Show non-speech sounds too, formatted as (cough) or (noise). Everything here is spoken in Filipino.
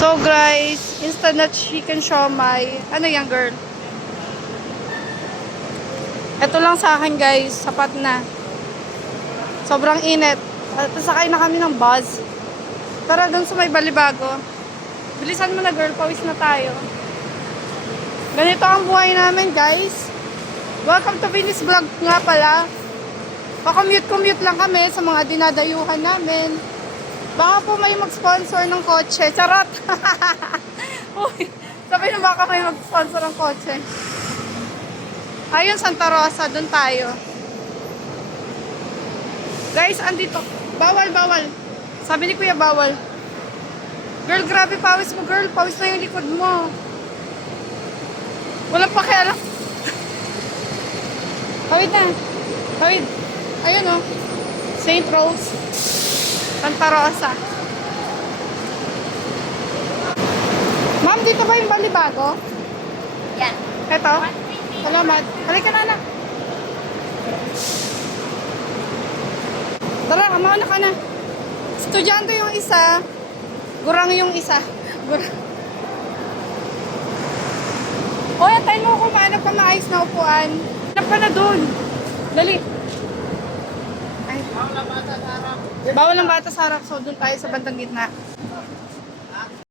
So guys, instant na chicken siomay. Ano yan girl? Ito lang sa akin guys, sapat na. Sobrang init. At sakay na kami ng bus. Tara dun sa may balibago. Bilisan mo na girl, pawis na tayo. Ganito ang buhay namin guys. Welcome to Venus Vlog nga pala. Pa-commute-commute lang kami sa mga dinadayuhan namin. Baka po may mag-sponsor ng kotse. Charot! (laughs) Uy, sabi na baka may mag-sponsor ng kotse. Ayun, Santa Rosa. Doon tayo. Guys, andito. Bawal, bawal. Sabi ni Kuya, bawal. Girl, grabe pawis mo, girl. Pawis na yung likod mo. Walang pakialam. (laughs) Tawid na. Tawid. Ayun oh. St. Rose. Santa Rosa. Ma'am, dito ba yung balibago? Yan. Ito? Salamat. Halika na, anak. Tara, mauna ka na. Estudyante yung isa. Gurang yung isa. (laughs) Gurang. O, antayin mo kung mahanap ka maayos na upuan. Hanap ka na dun. Dali. Bawal ang bata sa harap. So, doon tayo sa bandang gitna.